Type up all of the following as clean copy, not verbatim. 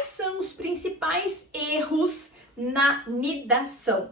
quais são os principais erros na nidação?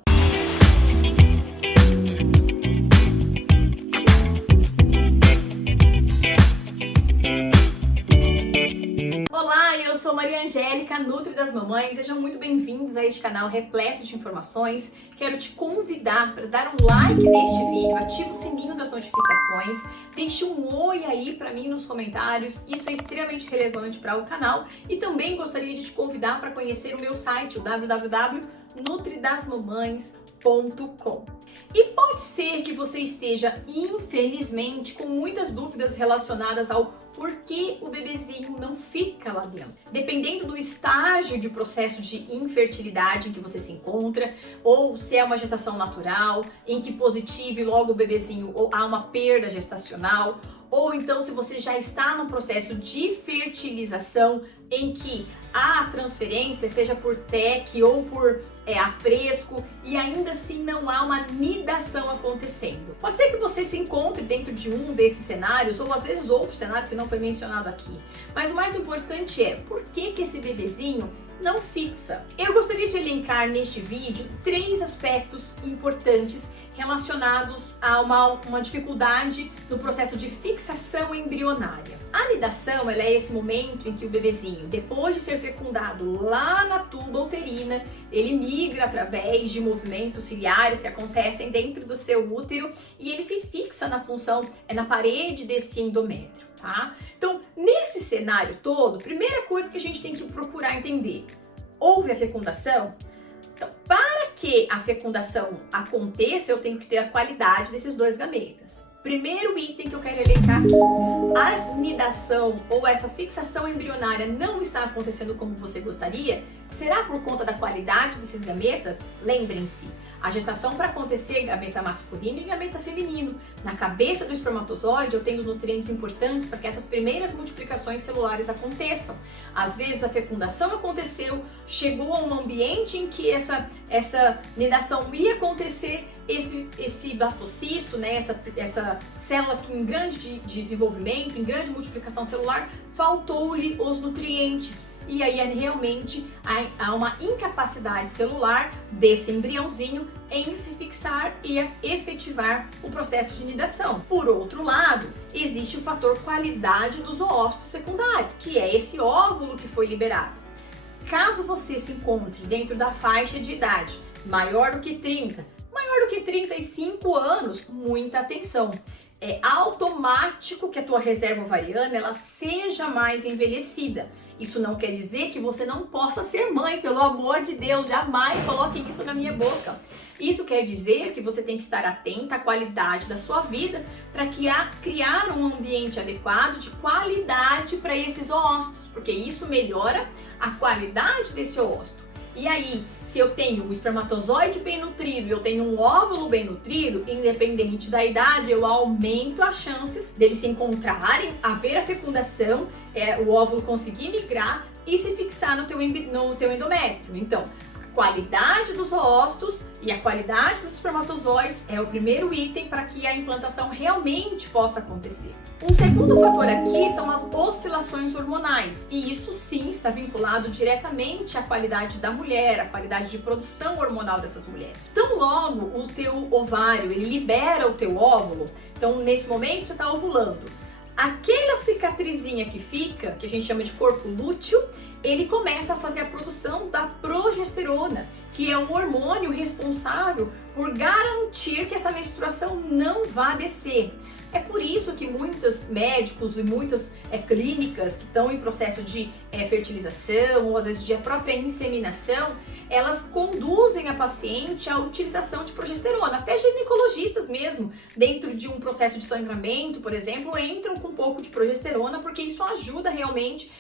Olá, eu sou Maria Angélica, Nutri das Mamães. Sejam muito bem-vindos a este canal repleto de informações. Quero te convidar para dar um like neste vídeo, ativa o sininho das notificações, deixe um oi aí para mim nos comentários. Isso é extremamente relevante para o canal. E também gostaria de te convidar para conhecer o meu site, o www.nutridasmamães.com. E pode ser que você esteja, infelizmente, com muitas dúvidas relacionadas ao porquê o bebezinho não fica lá dentro. Dependendo do estágio de processo de infertilidade em que você se encontra, ou se é uma gestação natural, em que positivo e logo o bebezinho, ou há uma perda gestacional, ou então se você já está no processo de fertilização em que há transferência, seja por TEC ou por afresco, e ainda assim não há uma nidação acontecendo. Pode ser que você se encontre dentro de um desses cenários, ou às vezes outro cenário que não foi mencionado aqui. Mas o mais importante é, por que esse bebezinho não fixa? Eu gostaria de elencar neste vídeo 3 aspectos importantes relacionados a uma dificuldade no processo de fixação embrionária. A nidação, ela é esse momento em que o bebezinho, depois de ser fecundado lá na tuba uterina, ele migra através de movimentos ciliares que acontecem dentro do seu útero e ele se fixa na função, na parede desse endométrio, tá? Então, nesse cenário todo, primeira coisa que a gente tem que procurar entender, houve a fecundação? Então, para que a fecundação aconteça, eu tenho que ter a qualidade desses 2 gametas. Primeiro item que eu quero elencar aqui, a nidação ou essa fixação embrionária não está acontecendo como você gostaria, será por conta da qualidade desses gametas? Lembrem-se, a gestação para acontecer, gameta masculino e gameta feminino. Na cabeça do espermatozoide eu tenho os nutrientes importantes para que essas primeiras multiplicações celulares aconteçam. Às vezes a fecundação aconteceu, chegou a um ambiente em que essa nidação ia acontecer, esse blastocisto, né, essa célula que em grande desenvolvimento, em grande multiplicação celular, faltou-lhe os nutrientes. E aí realmente há uma incapacidade celular desse embriãozinho em se fixar e efetivar o processo de nidação. Por outro lado, existe o fator qualidade do zoócito secundário, que é esse óvulo que foi liberado. Caso você se encontre dentro da faixa de idade maior do que 30, maior do que 35 anos, muita atenção. É automático que a tua reserva ovariana ela seja mais envelhecida. Isso não quer dizer que você não possa ser mãe, pelo amor de Deus, jamais coloquem isso na minha boca. Isso quer dizer que você tem que estar atenta à qualidade da sua vida para criar um ambiente adequado de qualidade para esses ócitos, porque isso melhora a qualidade desse ócito. E aí, se eu tenho um espermatozoide bem nutrido e eu tenho um óvulo bem nutrido, independente da idade, eu aumento as chances deles se encontrarem, haver a fecundação, o óvulo conseguir migrar e se fixar no teu endométrio. Então, a qualidade dos oócitos e a qualidade dos espermatozoides é o primeiro item para que a implantação realmente possa acontecer. Um segundo fator aqui são as oscilações hormonais, e isso sim está vinculado diretamente à qualidade da mulher, à qualidade de produção hormonal dessas mulheres. Então logo o teu ovário, ele libera o teu óvulo, então nesse momento você está ovulando. Aquela cicatrizinha que fica, que a gente chama de corpo lúteo, ele começa a fazer a produção da progesterona, que é um hormônio responsável por garantir que essa menstruação não vá descer. É por isso que muitos médicos e muitas clínicas que estão em processo de fertilização ou às vezes de própria inseminação, elas conduzem a paciente à utilização de progesterona. Até ginecologistas mesmo, dentro de um processo de sangramento, por exemplo, entram com um pouco de progesterona, porque isso ajuda realmente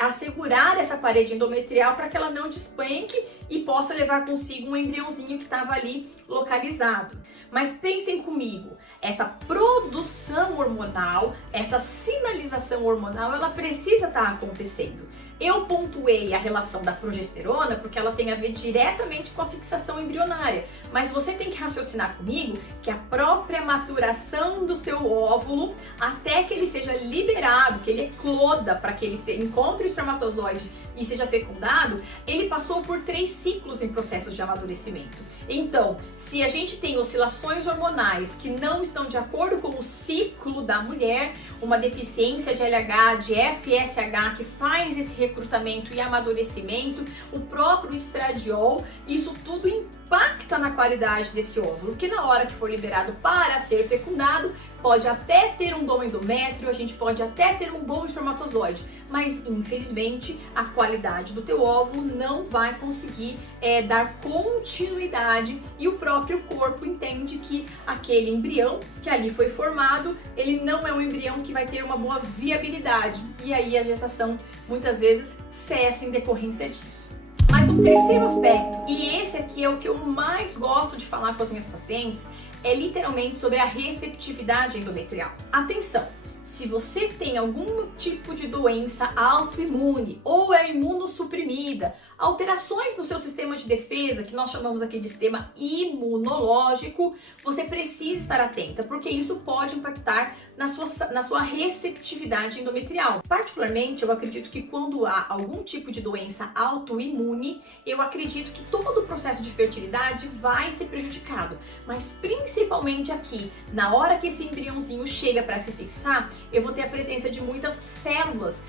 a segurar essa parede endometrial para que ela não despenque e possa levar consigo um embriãozinho que estava ali localizado. Mas pensem comigo, essa produção hormonal, essa sinalização hormonal, ela precisa estar acontecendo. Eu pontuei a relação da progesterona porque ela tem a ver diretamente com a fixação embrionária, mas você tem que raciocinar comigo que a própria maturação do seu óvulo, até que ele seja liberado, que ele ecloda para que ele encontre o espermatozoide e seja fecundado, ele passou por 3 ciclos em processos de amadurecimento. Então, se a gente tem oscilações hormonais que não estão de acordo com o ciclo da mulher, uma deficiência de LH, de FSH que faz esse recrutamento e amadurecimento, o próprio estradiol, isso tudo impacta na qualidade desse óvulo, que na hora que for liberado para ser fecundado, pode até ter um bom endométrio, a gente pode até ter um bom espermatozoide, mas infelizmente a qualidade do teu óvulo não vai conseguir dar continuidade e o próprio corpo entende que aquele embrião que ali foi formado, ele não é um embrião que vai ter uma boa viabilidade e aí a gestação muitas vezes cessa em decorrência disso. Mas um terceiro aspecto, e esse aqui é o que eu mais gosto de falar com as minhas pacientes, é literalmente sobre a receptividade endometrial. Atenção! Se você tem algum tipo de doença autoimune ou é imunossuprimida, alterações no seu sistema de defesa, que nós chamamos aqui de sistema imunológico, você precisa estar atenta, porque isso pode impactar na sua receptividade endometrial. Particularmente, eu acredito que quando há algum tipo de doença autoimune, eu acredito que todo o processo de fertilidade vai ser prejudicado. Mas principalmente aqui, na hora que esse embriãozinho chega para se fixar, eu vou ter a presença de muitas células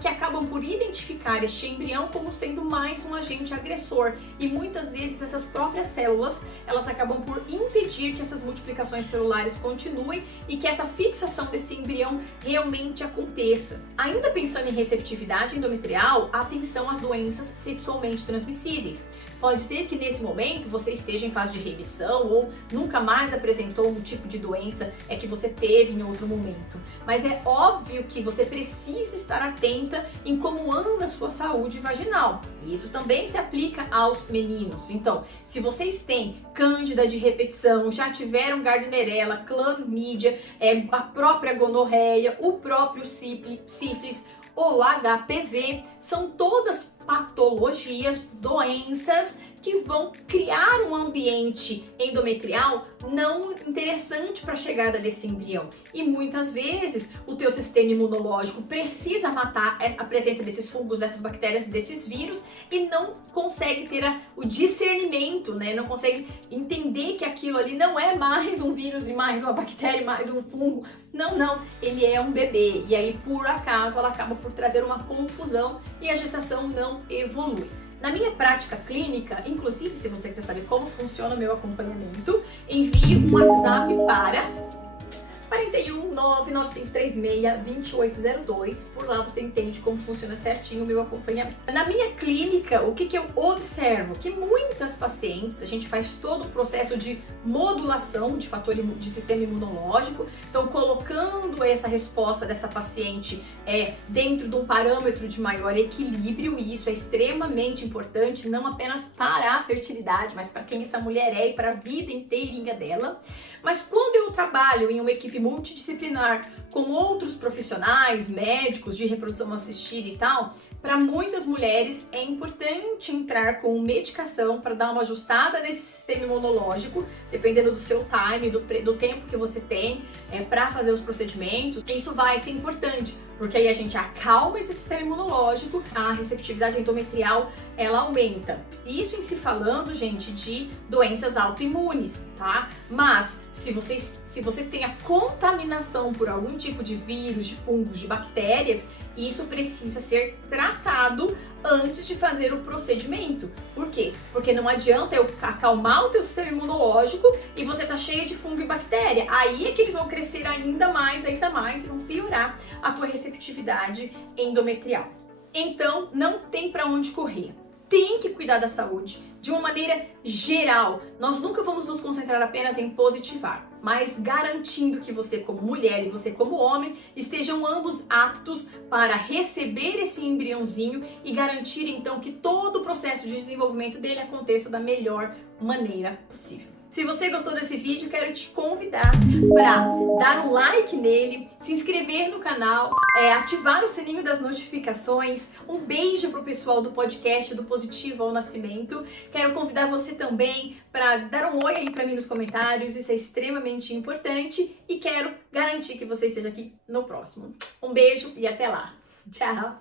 que acabam por identificar este embrião como sendo mais um agente agressor. E muitas vezes essas próprias células, elas acabam por impedir que essas multiplicações celulares continuem e que essa fixação desse embrião realmente aconteça. Ainda pensando em receptividade endometrial, atenção às doenças sexualmente transmissíveis. Pode ser que nesse momento você esteja em fase de remissão ou nunca mais apresentou um tipo de doença que você teve em outro momento. Mas é óbvio que você precisa estar atenta em como anda a sua saúde vaginal. E isso também se aplica aos meninos. Então, se vocês têm cândida de repetição, já tiveram gardnerella, clamídia, a própria gonorreia, o próprio sífilis ou HPV, são todas patologias, doenças que vão criar um ambiente endometrial não interessante para a chegada desse embrião. E muitas vezes o teu sistema imunológico precisa matar a presença desses fungos, dessas bactérias, desses vírus e não consegue ter o discernimento, né? Não consegue entender que aquilo ali não é mais um vírus e mais uma bactéria e mais um fungo. Não, ele é um bebê. E aí, por acaso, ela acaba por trazer uma confusão e a gestação não evolui. Na minha prática clínica, inclusive, se você quiser saber como funciona o meu acompanhamento, envie um WhatsApp para 41 99536 2802. Por lá você entende como funciona certinho o meu acompanhamento. Na minha clínica, o que eu observo? Que muitas pacientes, a gente faz todo o processo de modulação de fator de sistema imunológico, então colocando essa resposta dessa paciente dentro de um parâmetro de maior equilíbrio, e isso é extremamente importante, não apenas para a fertilidade, mas para quem essa mulher é e para a vida inteirinha dela. Mas quando eu trabalho em uma equipe multidisciplinar com outros profissionais, médicos de reprodução assistida e tal, para muitas mulheres é importante entrar com medicação para dar uma ajustada nesse sistema imunológico, dependendo do seu time, do tempo que você tem para fazer os procedimentos. Isso vai ser importante, porque aí a gente acalma esse sistema imunológico, a receptividade endometrial ela aumenta. Isso em se falando, gente, de doenças autoimunes, tá? Mas se você tem a contaminação por algum tipo de vírus, de fungos, de bactérias, isso precisa ser tratado antes de fazer o procedimento. Por quê? Porque não adianta eu acalmar o teu sistema imunológico e você tá cheia de fungo e bactéria. Aí é que eles vão crescer ainda mais e vão piorar a tua receptividade endometrial. Então, não tem para onde correr. Tem que cuidar da saúde de uma maneira geral. Nós nunca vamos nos concentrar apenas em positivar, mas garantindo que você como mulher e você como homem estejam ambos aptos para receber esse embriãozinho e garantir então que todo o processo de desenvolvimento dele aconteça da melhor maneira possível. Se você gostou desse vídeo, quero te convidar para dar um like nele, se inscrever no canal, ativar o sininho das notificações. Um beijo pro pessoal do podcast do Positivo ao Nascimento. Quero convidar você também para dar um oi aí para mim nos comentários, isso é extremamente importante e quero garantir que você esteja aqui no próximo. Um beijo e até lá. Tchau!